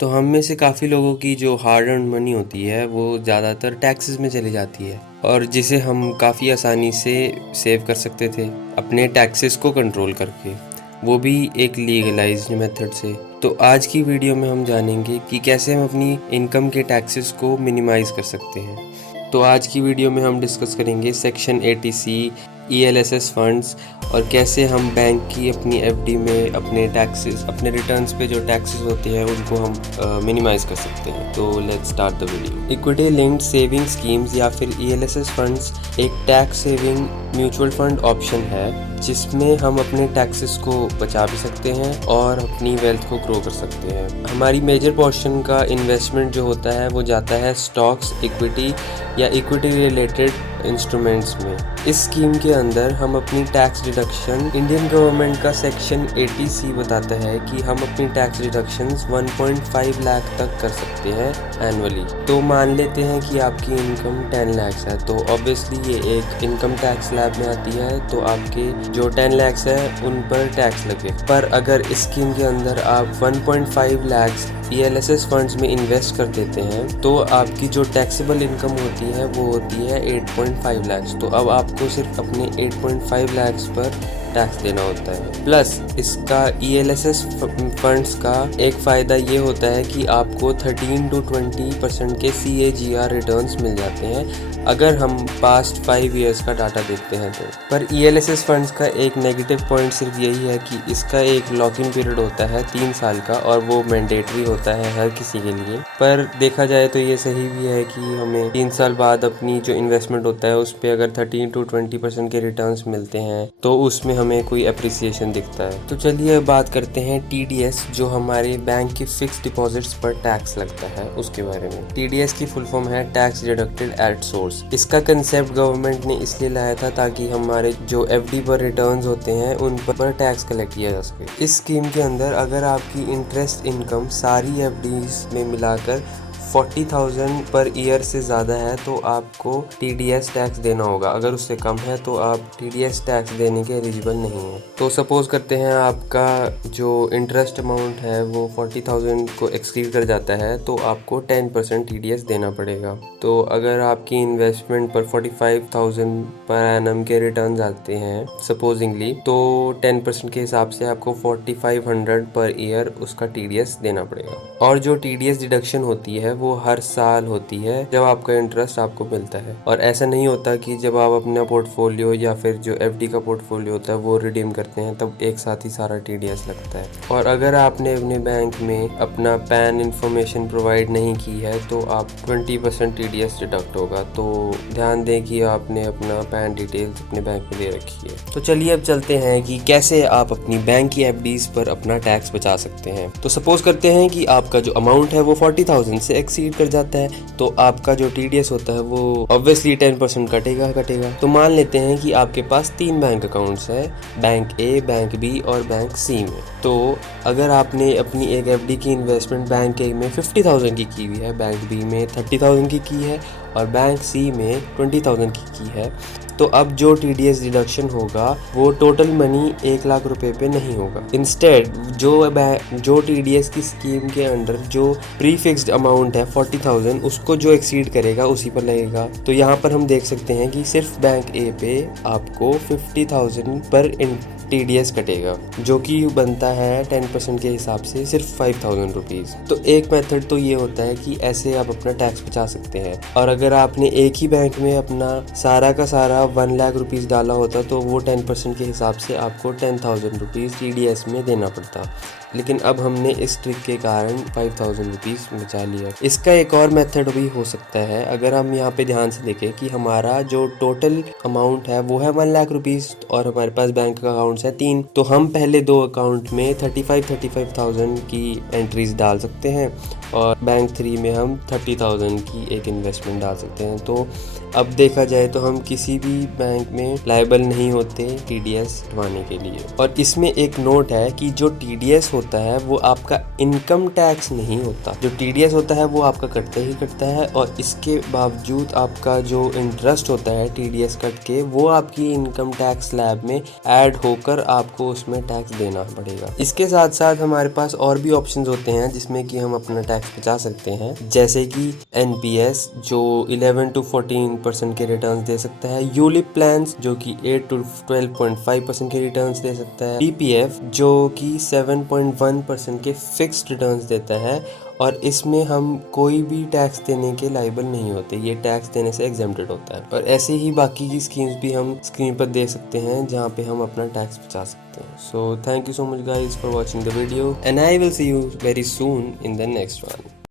तो हम में से काफ़ी लोगों की जो हार्ड अर्न मनी होती है वो ज़्यादातर टैक्सेस में चली जाती है, और जिसे हम काफ़ी आसानी से सेव कर सकते थे अपने टैक्सेस को कंट्रोल करके, वो भी एक लीगलाइज्ड मेथड से। तो आज की वीडियो में हम जानेंगे कि कैसे हम अपनी इनकम के टैक्सेस को मिनिमाइज़ कर सकते हैं। तो आज की वीडियो में हम डिस्कस करेंगे सेक्शन 80C ELSS फंड्स, और कैसे हम बैंक की अपनी एफडी में अपने टैक्सेस, अपने रिटर्न्स पे जो टैक्सेस होते हैं उनको हम मिनिमाइज़ कर सकते हैं। तो let's start the video. Equity linked saving schemes या फिर ELSS फंड्स एक tax saving mutual fund option है जिसमें हम अपने टैक्सेस को बचा भी सकते हैं और अपनी वेल्थ को ग्रो कर सकते हैं। हमारी मेजर पोर्शन का इन्वेस्टमेंट जो होता है वो जाता है स्टॉक्स, इक्विटी या इक्विटी रिलेटेड इंस्ट्रूमेंट्स में। इस स्कीम के अंदर हम अपनी टैक्स डिडक्शन, इंडियन गवर्नमेंट का सेक्शन 80C बताता है कि हम अपनी टैक्स डिडक्शंस 1.5 लाख तक कर सकते हैं एनुअली। तो मान लेते हैं कि आपकी इनकम 10 लाख है, तो ऑब्वियसली ये एक इनकम टैक्स स्लैब में आती है, तो आपके जो 10 लाख है उन पर टैक्स लगे। पर अगर इस स्कीम के अंदर आप 1.5 लाख ELSS फंड्स में इन्वेस्ट कर देते हैं तो आपकी जो टैक्सेबल इनकम होती है वो होती है 8.5 लाख। तो अब आपको सिर्फ अपने 8.5 लाख पर टैक्स देना होता है। प्लस इसका ELSS फंड्स का एक फ़ायदा ये होता है कि आपको 13 to 20% के CAGR रिटर्न्स मिल जाते हैं अगर हम पास्ट 5 ईयर्स का डाटा देखते हैं तो। पर ELSS फंड्स का एक नेगेटिव पॉइंट सिर्फ यही है कि इसका एक लॉक इन पीरियड होता है 3 साल का, और वो मैंडेटरी होता है हर किसी के लिए। पर देखा जाए तो ये सही भी है कि हमें 3 साल बाद अपनी जो इन्वेस्टमेंट होता है उस पर अगर 13 to 20% के रिटर्न्स मिलते हैं तो उसमें हमें कोई अप्रिसिएशन दिखता है। तो चलिए अब बात करते हैं TDS, जो हमारे बैंक के फिक्स डिपॉजिट्स पर टैक्स लगता है उसके बारे में। TDS की फुल फॉर्म है टैक्स डिडक्टेड एट सोर्स। इसका कंसेप्ट गवर्नमेंट ने इसलिए लाया था ताकि हमारे जो FD पर रिटर्न्स होते हैं उन पर टैक्स कलेक्ट किया जा सके। इस स्कीम के अंदर अगर आपकी इंटरेस्ट इनकम सारी FDs में मिलाकर 40,000 पर ईयर से ज़्यादा है तो आपको TDS टैक्स देना होगा। अगर उससे कम है तो आप TDS टैक्स देने के एलिजिबल नहीं हैं। तो सपोज़ करते हैं आपका जो इंटरेस्ट अमाउंट है वो 40,000 को एक्सीड कर जाता है तो आपको 10% TDS देना पड़ेगा। तो अगर आपकी इन्वेस्टमेंट पर 45,000 पर एनम के रिटर्न आते हैं सपोजिंगली, तो 10% के हिसाब से आपको 4500 पर ईयर उसका TDS देना पड़ेगा। और जो TDS डिडक्शन होती है वो हर साल होती है जब आपका इंटरेस्ट आपको मिलता है, और ऐसा नहीं होता कि जब आप अपना पोर्टफोलियो या फिर जो FD का पोर्टफोलियो होता है वो रिडीम करते हैं तब एक साथ ही सारा TDS लगता है। और अगर आपने अपने बैंक में अपना पैन इंफॉर्मेशन प्रोवाइड नहीं की है तो आप 20% TDS डिडक्ट होगा। तो ध्यान दें कि आपने अपना पैन डिटेल्स अपने बैंक में दे रखी है। तो चलिए अब चलते हैं कि कैसे आप अपनी बैंक की FDs पर अपना टैक्स बचा सकते हैं। तो सपोज करते हैं कि आपका जो अमाउंट है वो 40,000 से एक्सीड कर जाता है, तो आपका जो TDS होता है वो ऑब्वियसली 10% कटेगा। तो मान लेते हैं कि आपके पास 3 बैंक अकाउंट्स हैं, बैंक A, बैंक B और बैंक C में। तो अगर आपने अपनी एक FD की इन्वेस्टमेंट बैंक A में 50,000 की हुई है, बैंक B में 30,000 की है और बैंक C में 20,000 की है, तो अब जो TDS डिडक्शन होगा वो टोटल मनी 1 लाख रुपए पे नहीं होगा। इंस्टेड जो TDS की स्कीम के अंडर जो प्री फिक्स्ड अमाउंट है 40,000 उसको जो एक्सीड करेगा उसी पर लगेगा। तो यहाँ पर हम देख सकते हैं कि सिर्फ बैंक A पे आपको 50,000 पर TDS कटेगा, जो कि बनता है 10% के हिसाब से सिर्फ 5,000 रुपीज़। तो एक मेथड तो ये होता है कि ऐसे आप अपना टैक्स बचा सकते हैं। और अगर आपने एक ही बैंक में अपना सारा का सारा 1 लाख रुपीज़ डाला होता तो वो 10% के हिसाब से आपको 10,000 रुपीज़ TDS में देना पड़ता, लेकिन अब हमने इस ट्रिक के कारण 5,000 रुपीज़ बचा लिया। इसका एक और मेथड भी हो सकता है। अगर हम यहाँ पे ध्यान से देखें कि हमारा जो टोटल अमाउंट है वो है 1 लाख रुपीज़ और हमारे पास बैंक अकाउंट्स है 3, तो हम पहले 2 अकाउंट में 35,000 की एंट्रीज डाल सकते हैं और बैंक 3 में हम 30,000 की एक इन्वेस्टमेंट डाल सकते हैं। तो अब देखा जाए तो हम किसी भी बैंक में लायबल नहीं होते TDS हटवाने के लिए। और इसमें एक नोट है कि जो TDS होता है वो आपका इनकम टैक्स नहीं होता। जो TDS होता है वो आपका कटता ही कटता है, और इसके बावजूद आपका जो इंटरेस्ट होता है TDS कट के, वो आपकी इनकम टैक्स स्लैब में ऐड होकर आपको उसमें टैक्स देना पड़ेगा। इसके साथ साथ हमारे पास और भी ऑप्शंस होते हैं जिसमें कि हम अपना टैक्स बचा सकते हैं, जैसे कि NPS जो 11 to 14% के रिटर्न्स दे सकता है, यूलिप प्लान्स जो कि 8 to 12.5% के रिटर्न्स दे सकता है, PPF जो कि 7.1% के फिक्स्ड रिटर्न्स देता है, और इसमें हम कोई भी टैक्स देने के लायबल नहीं होते, ये टैक्स देने से एग्जेम्प्टेड होता है। और ऐसे ही बाकी की स्कीम्स भी हम स्क्रीन पर देख सकते हैं जहाँ पे हम अपना टैक्स बचा सकते हैं। So thank you so much guys for watching the video, and I will see you very soon in the next one.